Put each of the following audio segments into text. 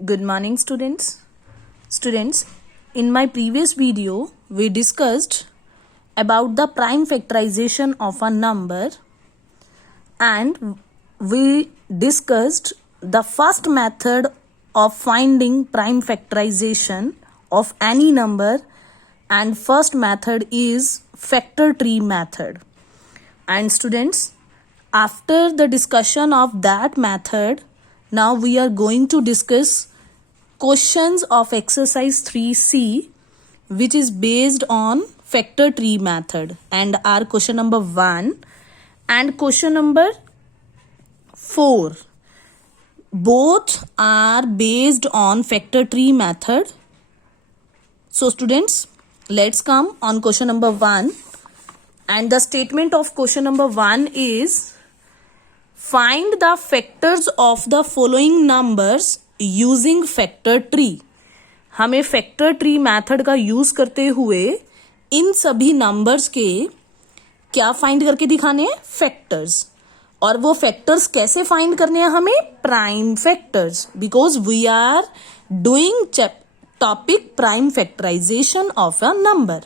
Good morning, students. Students, in my previous video, we discussed about the prime factorization of a number, and we discussed the first method of finding prime factorization of any number, and first method is factor tree method. And students, after the discussion of that method, now we are going to discuss questions of exercise 3C, which is based on factor tree method, and our question number 1 and question number 4 both are based on factor tree method. So students, let's come on question number 1, and the statement of question number 1 is find the factors of the following numbers using factor tree. हमें factor tree method का use करते हुए इन सभी numbers के क्या find करके दिखाने हैं? फैक्टर्स. और वो फैक्टर्स कैसे फाइंड करने हैं हमें? Prime factors, because we are doing topic prime factorisation of a number.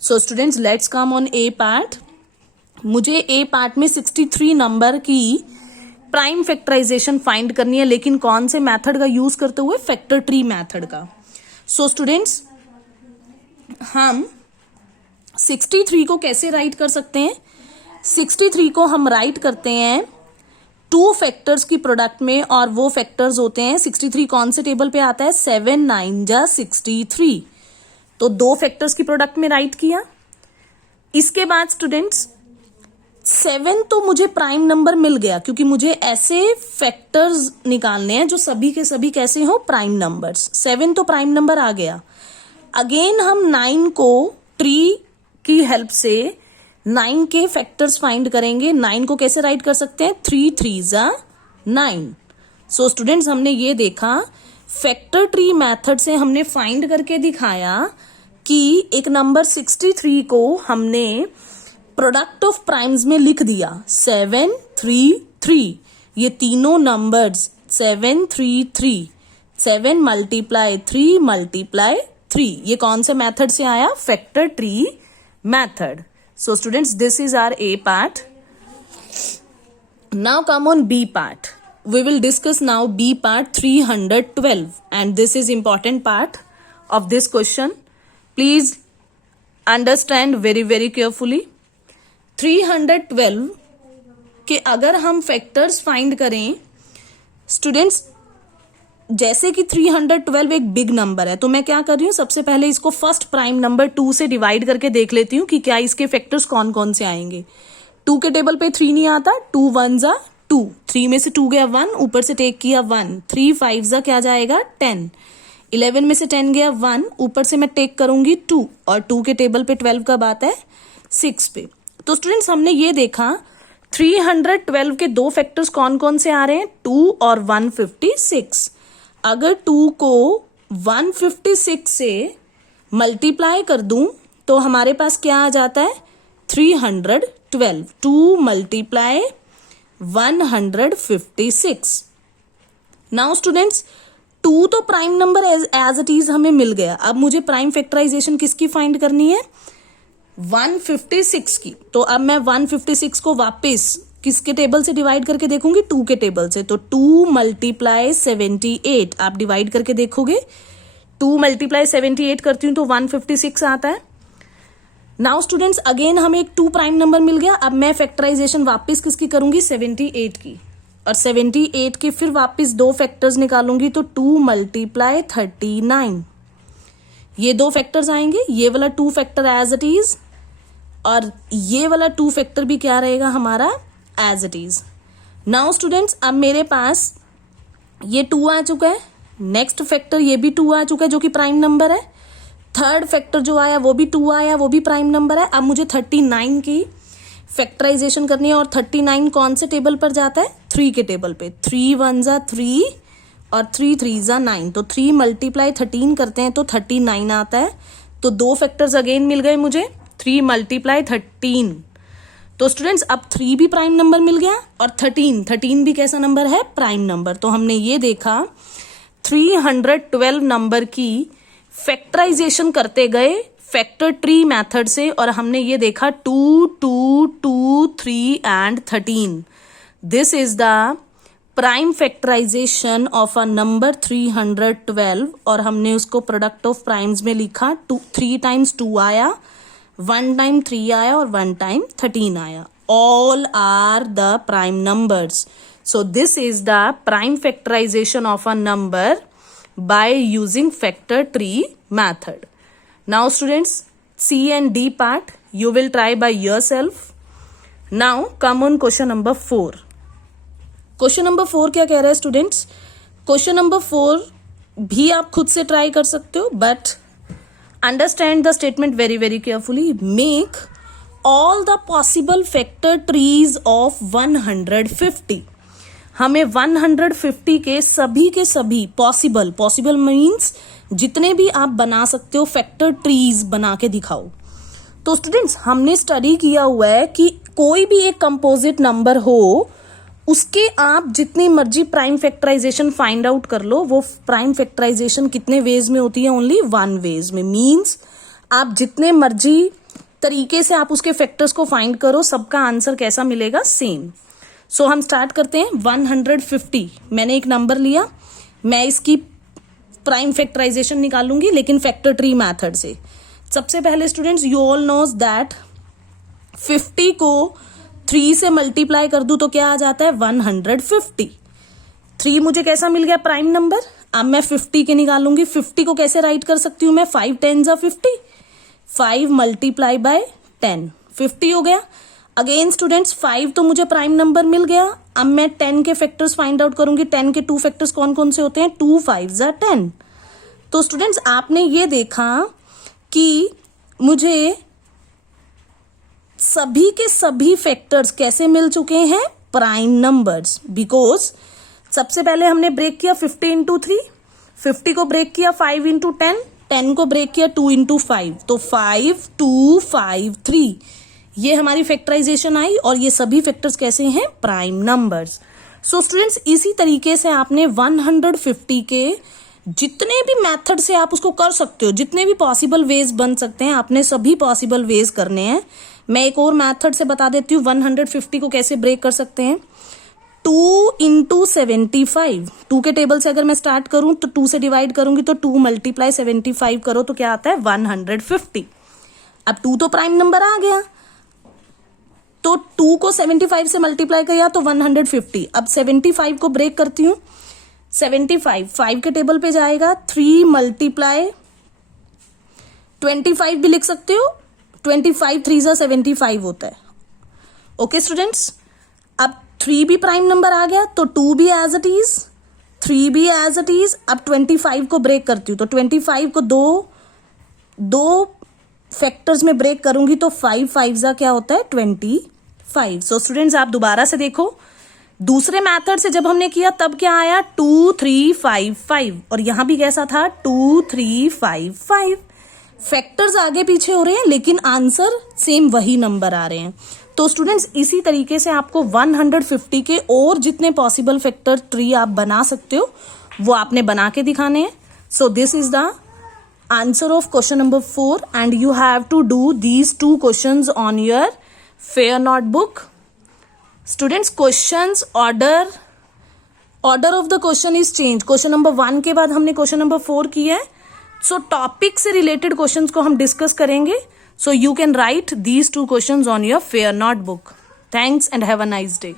So students, let's come on A part. मुझे ए पार्ट में 63 नंबर की प्राइम फैक्टराइजेशन फाइंड करनी है, लेकिन कौन से मेथड का यूज करते हुए? फैक्टर ट्री मेथड का. सो स्टूडेंट्स, हम 63 को कैसे राइट कर सकते हैं? 63 को हम राइट करते हैं टू फैक्टर्स की प्रोडक्ट में, और वो फैक्टर्स होते हैं 63 कौन से टेबल पे आता है? 7 9 जा 63. तो दो फैक्टर्स की प्रोडक्ट में राइट किया. इसके बाद स्टूडेंट्स 7 तो मुझे प्राइम नंबर मिल गया, क्योंकि मुझे ऐसे फैक्टर्स निकालने हैं जो सभी के सभी कैसे हो? Prime numbers. 7 तो प्राइम नंबर आ गया. अगेन हम 9 को ट्री की हेल्प से 9 के फैक्टर्स फाइंड करेंगे. 9 को कैसे राइट कर सकते हैं? 3 3 जा 9. सो स्टूडेंट्स, हमने ये देखा फैक्टर ट्री मेथड से हमने फाइंड करके दिखाया कि एक नंबर 63 को हमने प्रोडक्ट ऑफ प्राइम्स में लिख दिया 7 3 3. ये तीनों नंबर्स 7 3 3, 7 मल्टीप्लाई 3 मल्टीप्लाई 3, ये कौन से मेथड से आया? Factor tree method. So students, this is our A part. Now come on B part. We will discuss now B part 312, and this is important part of this question. Please understand very carefully. 312 के अगर हम factors find करें students, जैसे कि 312 एक big number है, तो मैं क्या कर रही हूँ? सबसे पहले इसको फर्स्ट प्राइम नंबर 2 से डिवाइड करके देख लेती हूँ कि क्या इसके फैक्टर्स कौन कौन से आएंगे. 2 के टेबल पे 3 नहीं आता. 2 1 जा 2, 3 में से 2 गया 1, ऊपर से टेक किया 1. 3 5 जा क्या जाएगा? 10. 11 में से 10 गया 1, ऊपर से मैं टेक करूंगी 2, और 2 के टेबल पे 12 कब आता है? 6 पे. तो स्टूडेंट्स, हमने ये देखा 312 के दो फैक्टर्स कौन कौन से आ रहे हैं? 2 और 156. अगर 2 को 156 से मल्टीप्लाई कर दूं तो हमारे पास क्या आ जाता है? 312. 2 मल्टीप्लाई 156. नाउ स्टूडेंट्स, 2 तो prime number as it is हमें मिल गया. अब मुझे प्राइम फैक्टराइजेशन किसकी फाइंड करनी है? 156 की. तो अब मैं 156 को वापस किसके टेबल से डिवाइड करके देखूंगी? 2 के टेबल से. तो 2 मल्टीप्लाई 78 आप डिवाइड करके देखोगे. 2 मल्टीप्लाई 78 करती हूं तो 156 आता है. नाउ स्टूडेंट्स, अगेन हमें एक 2 प्राइम नंबर मिल गया. अब मैं फैक्टराइजेशन वापस किसकी करूंगी? 78 की. और 78 के फिर वापस दो फैक्टर्स निकालूंगी, तो 2 मल्टीप्लाई 39. ये दो फैक्टर्स आएंगे. ये वाला 2 फैक्टर एज इट इज, और ये वाला 2 फैक्टर भी क्या रहेगा हमारा? As it is. Now students, अब मेरे पास ये 2 आ चुका है. नेक्स्ट फैक्टर ये भी 2 आ चुका है, जो कि प्राइम नंबर है. थर्ड फैक्टर जो आया वो भी 2 आया, वो भी प्राइम नंबर है. अब मुझे 39 की फैक्टराइजेशन करनी है, और 39 कौन से टेबल पर जाता है? 3 के टेबल पे. 3 1 जा 3 और 3 3 जा 9. तो 3 मल्टीप्लाई 13 करते हैं तो 39 आता है. तो दो फैक्टर्स अगेन मिल गए मुझे. 3 मल्टीप्लाई 13. तो स्टूडेंट्स अब 3 भी प्राइम नंबर मिल गया और 13 भी कैसा नंबर है? Prime number. तो हमने ये देखा 312 नंबर की फैक्टराइजेशन करते गए फैक्टर ट्री मेथड से, और हमने ये देखा 2, 2, 2, 3 and 13. This is the prime factorisation of a number 312, और हमने उसको प्रोडक्ट ऑफ प्राइम्स में लिखा. 3 टाइम्स 2 आया, 1 टाइम 3 आया और 1 टाइम 13 आया. All are the prime numbers. So this is the prime factorization of a number by using factor tree method. Now students, C and D part you will try by yourself. Now come on question number 4. Question number 4 क्या कह रहा है students? Question number 4 भी आप खुद से try कर सकते हो, but understand the statement very very carefully. Make all the possible factor trees of 150. हमें 150 के सभी पॉसिबल मीन्स जितने भी आप बना सकते हो फैक्टर ट्रीज बना के दिखाओ. तो स्टूडेंट्स, हमने स्टडी किया हुआ है कि कोई भी एक कंपोजिट नंबर हो उसके आप जितनी मर्जी प्राइम फैक्टराइजेशन फाइंड आउट कर लो. वो प्राइम फैक्टराइजेशन कितने वेज में होती है? ओनली 1 वेज में. मीन्स आप जितने मर्जी तरीके से आप उसके फैक्टर्स को फाइंड करो, सबका आंसर कैसा मिलेगा? सेम. सो हम स्टार्ट करते हैं. 150 मैंने एक नंबर लिया, मैं इसकी प्राइम फैक्टराइजेशन निकालूंगी लेकिन फैक्टर ट्री मेथड से. सबसे पहले students, you all knows that 50 को 3 से मल्टीप्लाई कर दूं तो क्या आ जाता है? 150. 3 मुझे कैसा मिल गया? Prime number. अब मैं 50 के निकालूंगी. 50 को कैसे राइट कर सकती हूं मैं? 5 10 50. 5 मल्टीप्लाई बाय 10, 50 हो गया. अगेन स्टूडेंट्स, 5 तो मुझे प्राइम नंबर मिल गया. अब मैं 10 के फैक्टर्स फाइंड आउट करूंगी. 10 के 2 फैक्टर्स कौन कौन से होते हैं? 2 5 10. तो स्टूडेंट्स, आपने ये देखा कि मुझे सभी के सभी फैक्टर्स कैसे मिल चुके हैं? Prime numbers. बिकॉज सबसे पहले हमने ब्रेक किया 50 इंटू 3, 50 को ब्रेक किया 5 इंटू 10, 10 को ब्रेक किया 2 इंटू 5, तो 5 2 5 3. ये हमारी फैक्टराइजेशन आई और ये सभी फैक्टर्स कैसे हैं? Prime numbers. सो स्टूडेंट्स, इसी तरीके से आपने 150 के जितने भी मेथड से आप उसको कर सकते हो, जितने भी पॉसिबल वेज बन सकते हैं, आपने सभी पॉसिबल वेज करने हैं. मैं एक और मेथड से बता देती हूँ 150 को कैसे ब्रेक कर सकते हैं. 2 इंटू 75, 2 के टेबल से अगर मैं स्टार्ट करूं तो 2 से डिवाइड करूंगी तो 2 मल्टीप्लाई 75 करो तो क्या आता है? 150. अब 2 तो प्राइम नंबर आ गया, तो 2 को 75 से मल्टीप्लाई किया तो 150. अब 75 को ब्रेक करती हूं. 75 5 के टेबल पे जाएगा. 3 मल्टीप्लाई 25 भी लिख सकते हो. 25 3 जा 75 होता है. ओके स्टूडेंट्स, अब 3 भी प्राइम नंबर आ गया तो 2 भी एज इट इज, 3 भी एज इट इज. अब 25 को ब्रेक करती हूँ तो 25 को दो फैक्टर्स में ब्रेक करूंगी तो 5 5 जा क्या होता है? 25. सो स्टूडेंट्स, आप दोबारा से देखो, दूसरे मेथड से जब हमने किया तब क्या आया? 2 3 5 5, और यहां भी कैसा था? 2 3 5 5. फैक्टर्स आगे पीछे हो रहे हैं लेकिन आंसर सेम वही नंबर आ रहे हैं. तो स्टूडेंट्स, इसी तरीके से आपको 150 के और जितने पॉसिबल फैक्टर ट्री आप बना सकते हो वो आपने बना के दिखाने हैं. So this is the answer of question number 4 and you have to do these 2 questions on your fair notebook. Students, questions order of the question is changed. Question number 1 के बाद हमने question number 4 किया है. So topic से related questions को हम discuss करेंगे. So you can write these 2 questions on your fair notebook. Thanks and have a nice day.